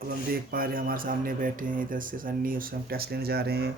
अब हम देख पा रहे हैं हमारे सामने बैठे हैं इधर से सन्नी, उससे हम टेस्ट लेने जा रहे हैं।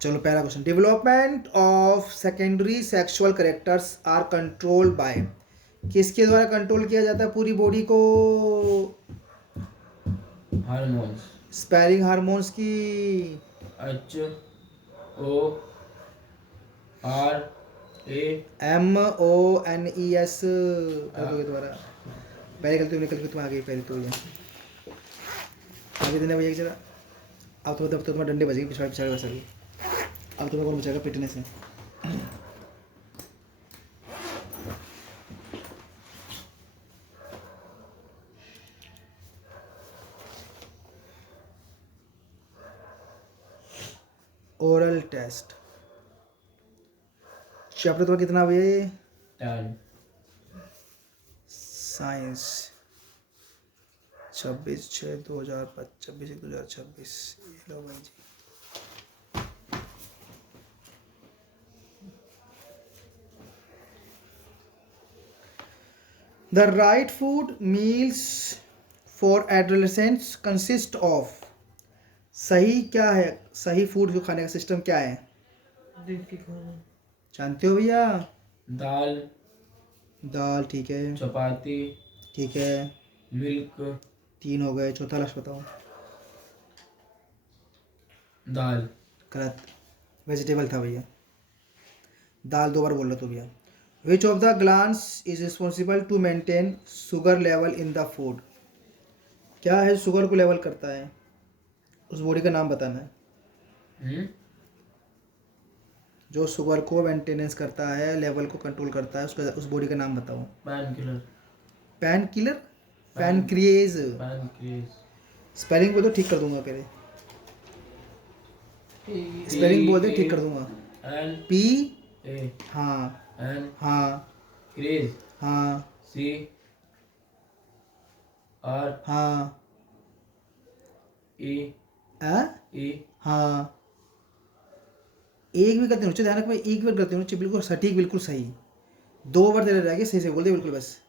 चलो पहला question, development of secondary sexual characters are controlled by, किसके द्वारा कंट्रोल किया जाता है पूरी बॉडी को? हार्मोन्स। स्पेलिंग हार्मोन्स की। HORMONES कर दोगे दोबारा। पहले गलती निकल के तुम आ गई, पहले तो ये आगे देना भैया जरा। अब तो तुम्हारे डंडे बजेंगे पिछवाड़े पिछवाड़े बस अभी। अब तुम्हें कौन बचाएगा पिटने से? ओरल टेस्ट चैप्टर तुम्हारा कितना भैया ये? 10। साइंस 26/6/2026। लो भाई जी। The right food meals for adolescents consist of, सही क्या है? सही फूड जो खाने का सिस्टम क्या है? जानते हो भैया? दाल। दाल ठीक है, चपाती। ठीक है, मिल्क। 3 हो गए। चौथा लास्ट बताओ। दाल। गलत, वेजिटेबल था भैया। दाल 2 बार बोल रहा तो भैया। Which of the glands is responsible to maintain sugar level in the food, क्या है शुगर को लेवल करता है? उस बॉडी का नाम बताना है जो शुगर को मेंटेनेंस करता है, लेवल को कंट्रोल करता है, उसका उस बॉडी का नाम बताओ। Pain killer. Pain killer? Pancreas. Pancreas. Spelling बोल दो, ठीक कर दूंगा पहले। स्पेलिंग बोल दे, ठीक कर दूंगा। एन पी ए हाँ एन हाँ क्रेज हाँ सी आर हाँ ई ई हाँ। एक भी गलती नहीं ध्यान रख भाई, एक बार गलती नहीं, बिल्कुल सटीक, बिल्कुल सही। 2 बार तेरे रह गए, सही से बोल दे बिल्कुल बस।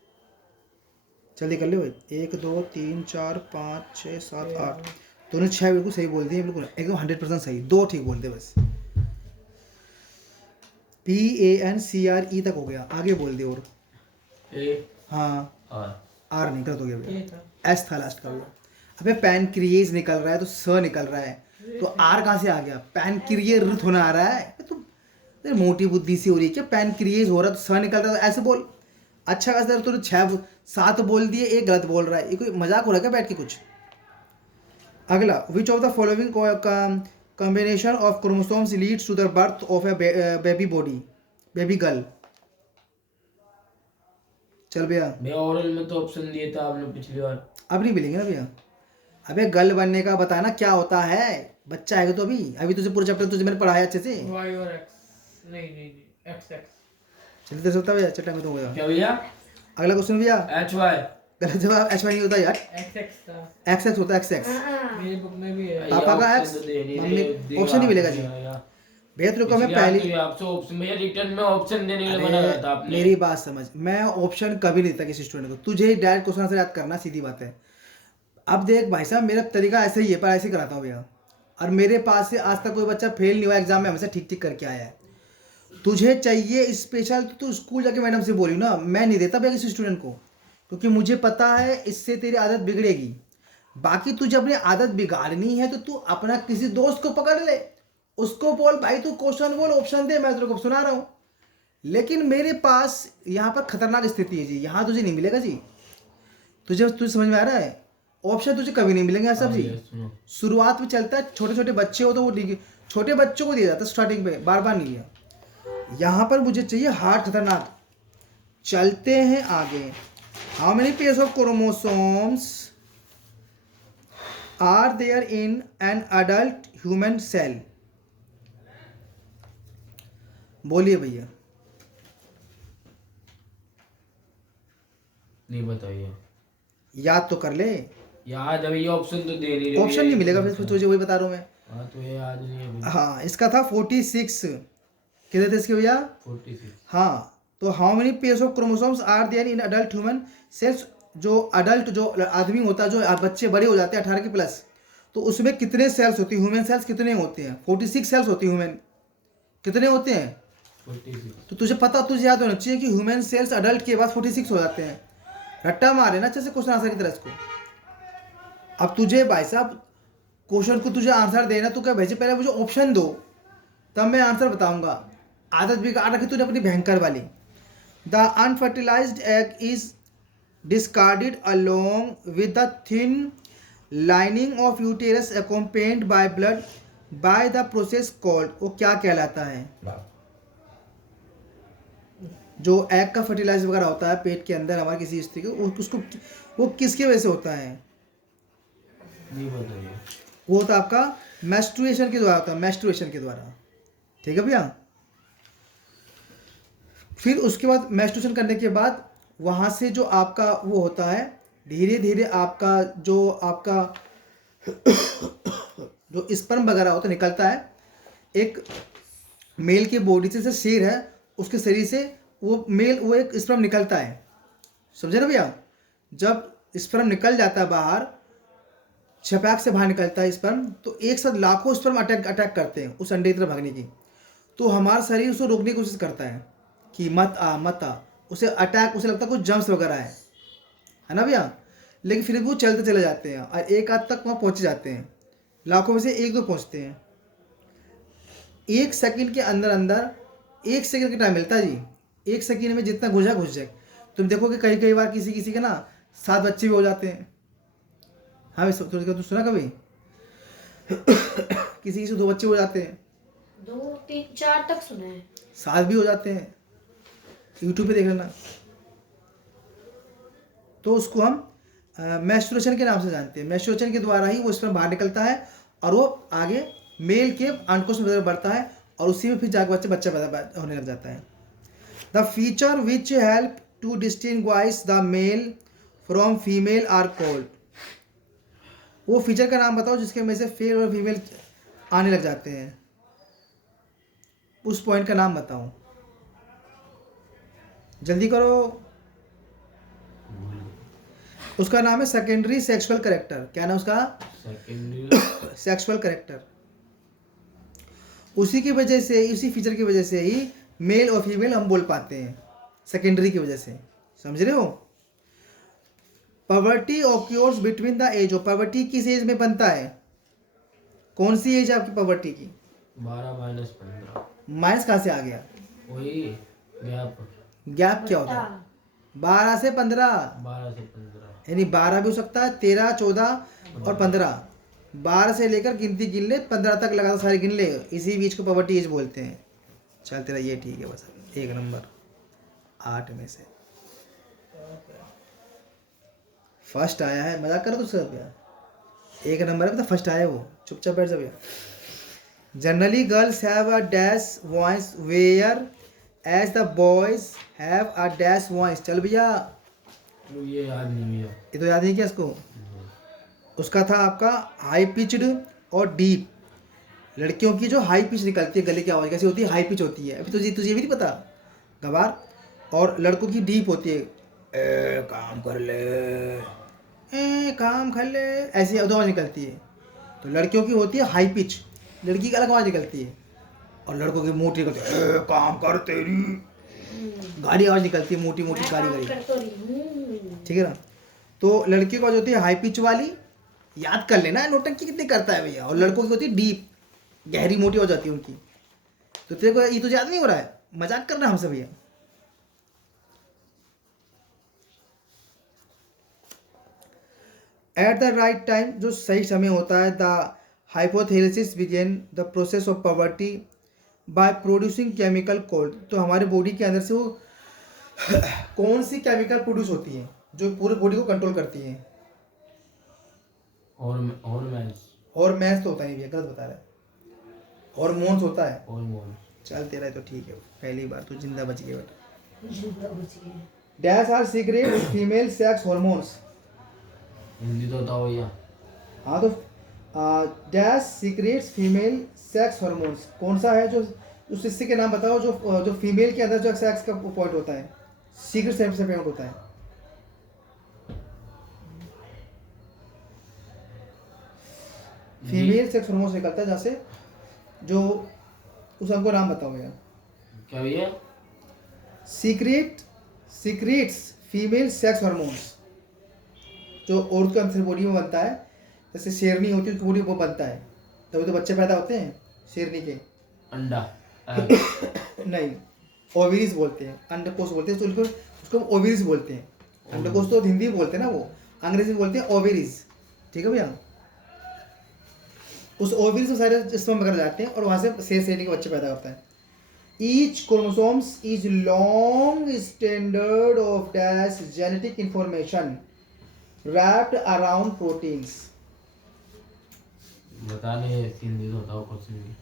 जल्दी कर ले भाई। 1 2 3 4 5 6 7 8, तूने 6 बिल्कुल सही बोल दिए, बिल्कुल एकदम 100% सही। 2 ठीक बोल दे बस। PANCRE तक हो गया, आगे बोल दे। और ए हाँ आर आर नहीं, गलत हो गया भैया। एस था लास्ट का भैया। अबे पैनक्रिएज निकल रहा है तो स निकल रहा है, तो आर कहाँ से आ गया? पैनक्रिएज रुत होना आ रहा है। तो तेरी मोटी बुद्धि सी हो रही है क्या? पैनक्रिएज हो रहा है तो स निकल रहा है, तो ऐसे बोल। अच्छा खासा तूने 6 7 बोल दिए, एक गलत बोल रहा है। ये कोई मजाक हो रहा है क्या बैठ के कुछ? अगला, which of the following combination of chromosomes leads to the birth of a baby body, baby girl? चल भैया। भैया ओरल में तो ऑप्शन दिए था आपने पिछली बार। अब नहीं मिलेंगे ना भैया। अबे गर्ल बनने का बताना क्या होता है, बच्चा है तो अभी तुझे पूरा चैप्टर तुझे मैंने पढ़ाया अच्छे से। वाई और एक्स नहीं एक्स एक्स। चलिए दे सकता भैया, चट्टा में तो हो गया। क्या भैया? अगला क्वेश्चन भैया। H Y. गलत जवाब, एच वाई नहीं होता यार, एक्स एक्स था। एक्स एक्स होता है, एक्स एक्स। मेरी बुक में भी है। पापा का एक्स, मम्मी ऑप्शन नहीं मिलेगा जी भैया। तेरे को मैं पहली आपसे ऑप्शन भैया रिटर्न में ऑप्शन देने के लिए मना करा था आपने। मेरी बात समझ, मैं ऑप्शन कभी नहीं देता किसी स्टूडेंट को। तुझे डायरेक्ट क्वेश्चन आंसर याद करना, सीधी बात है। अब देख भाई साहब, मेरा तरीका ऐसे ही है, पर ऐसे ही कराता हूँ भैया। और मेरे पास से आज तक कोई बच्चा फेल नहीं हुआ एग्जाम में, हमेशा ठीक ठीक करके आया है। तुझे चाहिए स्पेशल तो तू स्कूल जाके मैडम से बोली ना, मैं नहीं देता भैया किसी स्टूडेंट को, क्योंकि मुझे पता है इससे तेरी आदत बिगड़ेगी। बाकी तुझे अपनी आदत बिगाड़नी है तो तू अपना किसी दोस्त को पकड़ ले, उसको बोल भाई तू क्वेश्चन बोल, ऑप्शन दे, मैं तेरे को सुना रहा हूँ। लेकिन मेरे पास यहाँ पर खतरनाक स्थिति है जी, यहाँ तुझे नहीं मिलेगा जी। तुझे समझ में आ रहा है? ऑप्शन तुझे कभी नहीं मिलेंगे सब जी। शुरुआत में चलता है, छोटे छोटे बच्चे हो तो वो छोटे बच्चों को दिया जाता है स्टार्टिंग पे, बार बार नहीं दिया। यहाँ पर मुझे चाहिए हार्ड खतरनाक। चलते हैं आगे। How many pairs of chromosomes are there in an adult human cell? बोलिए भैया। नहीं बताइए, याद तो कर ले। याद है भैया, ऑप्शन तो दे नहीं रहे। ऑप्शन नहीं मिलेगा फिर तुझे, वही बता रहा हूँ मैं। हाँ तो ये याद नहीं है भैया। हाँ इसका था 46। कितने थे इसके भैया? 46। हाँ तो how many pairs of chromosomes are there in adult human cells? जो अडल्ट जो आदमी होता है, जो बच्चे बड़े हो जाते हैं 18 के प्लस, तो उसमें कितने सेल्स होती है, ह्यूमन सेल्स कितने होते हैं? 46 सेल्स होती है ह्यूमन, कितने होते हैं? 46। तो तुझे पता, तुझे याद होना चाहिए कि ह्यूमन सेल्स अडल्ट के बाद 46 हो जाते हैं। रट्टा मारे ना अच्छे से क्वेश्चन आंसर की तरह इसको। अब तुझे भाई साहब क्वेश्चन को तुझे आंसर देना, तो क्या भेजे, पहले मुझे ऑप्शन दो तब मैं आंसर बताऊंगा। आदत बिगाड़ रखी तूने अपनी भयंकर वाली। The unfertilised egg is discarded along with the thin lining of uterus accompanied by blood by the process called, वो क्या कहलाता है? जो एग का फर्टिलाइज वगैरह होता है पेट के अंदर हमारे किसी स्त्री को, उसको वो किसके वजह से होता है? नहीं बताइए। वो होता है आपका मेस्ट्रुएशन के द्वारा होता है, मेस्ट्रुएशन के द्वारा। ठीक है भैया। फिर उसके बाद मेस्ट्रुएशन करने के बाद वहाँ से जो आपका वो होता है, धीरे धीरे आपका जो स्पर्म वगैरह होता है निकलता है। एक मेल की बॉडी से, जैसे शेर है उसके शरीर से वो एक स्पर्म निकलता है, समझे ना भैया? जब स्पर्म निकल जाता है बाहर, छपाक से बाहर निकलता है स्पर्म, तो एक साथ लाखों स्पर्म अटैक करते हैं उस अंडे की तरफ भागने की। तो हमारा शरीर उसको रोकने की कोशिश करता है कि मत आ, उसे अटैक, उसे लगता है कुछ जम्स वगैरह है ना भैया? लेकिन फिर भी वो चलते चले जाते हैं और एक आध तक वहाँ पहुँच जाते हैं। लाखों में से एक दो पहुँचते हैं। 1 सेकंड के अंदर 1 सेकंड का टाइम मिलता है जी। 1 सेकंड में जितना घुस जाए। तुम देखोगे कई बार किसी के ना 7 बच्चे भी हो जाते हैं। हाँ तो सुना कभी किसी से 2 बच्चे हो जाते हैं, 2 3 4 तक सुने हैं, 7 भी हो जाते हैं, यूट्यूब पे देख लेना। तो उसको हम मैस्टुरेशन के नाम से जानते हैं। मैस्टुरेशन के द्वारा ही वो स्पर्म बाहर निकलता है और वो आगे मेल के अंडकोश में बढ़ता है और उसी में फिर जाके बच्चा पैदा होने लग जाता है। The feature which help to distinguish the male from female are called, वो फीचर का नाम बताओ जिसके में से फेल और फीमेल आने लग जाते हैं। उस पॉइंट का नाम बताओ, जल्दी करो। उसका नाम है सेकेंडरी सेक्सुअल करेक्टर। क्या नाम उसका? Secondary sexual character. उसी की वजह से, इसी फीचर की वजह से ही मेल और फीमेल हम बोल पाते हैं, सेकेंडरी की वजह से। समझ रहे हो? Poverty occurs between the age of, poverty किस एज में बनता है? कौन सी एज है आपकी पवर्टी की? 12 - 15। माइनस कहाँ से आ गया? वही गैप। गैप क्या होता है? 12 से 15, 12 से 15। यानी 12 भी हो सकता है, 13, 14 और 15। 12 से लेकर गिनती गिन ले, 15 तक लगातार सारे गिन ले, इसी बीच को पवर्टी एज बोलते हैं। चल तेरा ये ठीक है, बस 1 नंबर 8 में से फर्स्ट आया है। मजाक करो तुझसे भैया, 1 नंबर है, तो फर्स्ट आया वो। चुपचाप बैठ जा भैया। Generally girls have a dash voice whereas the boys have a dash voice. चल भैया, तो ये याद नहीं है। ये तो याद नहीं क्या इसको? उसका था आपका हाई पिच्ड और डीप। लड़कियों की जो हाई पिच निकलती है, गले की आवाज़ कैसी होती है? हाई पिच होती है। अभी तुझे भी नहीं पता गवार। और लड़कों की डीप होती है, ए काम कर ले, ए काम कर ले, ऐसी आवाज़ निकलती है। तो लड़कियों की होती है हाई पिच, लड़की की अलग आवाज़ निकलती है। और लड़कों की मोटी निकलती है, ए काम कर तेरी, गाड़ी आवाज़ निकलती है, मोटी मोटी गाड़ी। ठीक है ना? तो लड़की की आवाज़ होती है हाई पिच वाली, याद कर लेना, नोटंकी कितनी करता है भैया। और लड़कों की होती है डीप, गहरी मोटी हो जाती है उनकी। तो तेरे को ये तुझे याद नहीं हो रहा है? मजाक करना हमसे भैया। एट द राइट टाइम, जो सही समय होता है, the hypothesis begin the process of poverty by producing chemical cold. तो हमारे बॉडी के अंदर से वो कौन सी केमिकल प्रोड्यूस होती है जो पूरे बॉडी को कंट्रोल करती है? हॉर्मोन्स तो होता है भैया, गलत बता रहा है। हॉर्मोन्स होता है। हार्मोन। चल तेरा तो ठीक है, पहली बार तो जिंदा बच गया बेटा। जिंदा बच गए। Dash are secret female sex hormones. Hindi तो बताओ भैया। हाँ तो dash secrets female sex hormones कौन सा है? जो उस हिस्से के नाम बताओ जो फीमेल के अंदर जो सेक्स का पॉइंट होता है, सीक्रेट से पॉइंट होता है। फीमेल सेक्स हार्मोन निकलता है जहाँ से, जो उस हमको नाम बताओ भैया। क्या भैया? सीक्रेट्स फीमेल सेक्स हार्मोन्स, जो औरत के अंदर बॉडी में बनता है, जैसे शेरनी होती है उसकी बॉडी में वो बनता है, तभी तो बच्चे पैदा होते हैं शेरनी के। अंडा। नहीं, ओवरीज बोलते हैं, अंडकोश बोलते हैं, तो उसको ओवरीज बोलते हैं। अंडकोश तो हिंदी में बोलते हैं ना, वो अंग्रेजी में बोलते हैं ओवरीज। ठीक है भैया, उस ओवरीज में सारे स्पर्म वगैरह जाते हैं और वहाँ से शेरनी के बच्चे पैदा होता है। Each chromosomes is long standard of dash genetic information wrapped around proteins। बता ले, हिंदी तो बताओ क्वेश्चन की।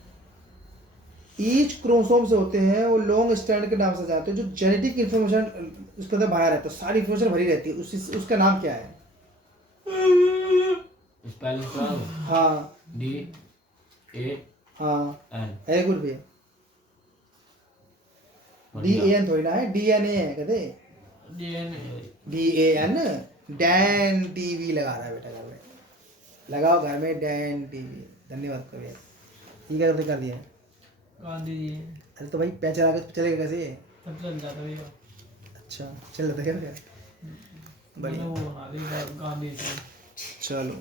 ईच क्रोमोसोम से होते हैं वो लॉन्ग स्टैंड के नाम से जाते हैं, जो जेनेटिक इंफॉर्मेशन उसके अंदर भरा रहता है, सारी इंफॉर्मेशन भरी रहती है, उसका नाम क्या है? स्पेलिंग क्या? हाँ DAN। हाँ, वेरी गुड भैया। DAN थोड़ी ना है, DNA है कहते। DAN, डैन टीवी लगा रहा है बेटा घर में, लगाओ घर में डैन टीवी। धन्यवाद करो भैया, ये क्या कर दिया है? गांधी जी अरे तो भाई पैसे लगा के चलेगा कैसे? तब चल जाता भैया। अच्छा चल जाता क्या? मैंने वो बना दी गांधी जी। चलो।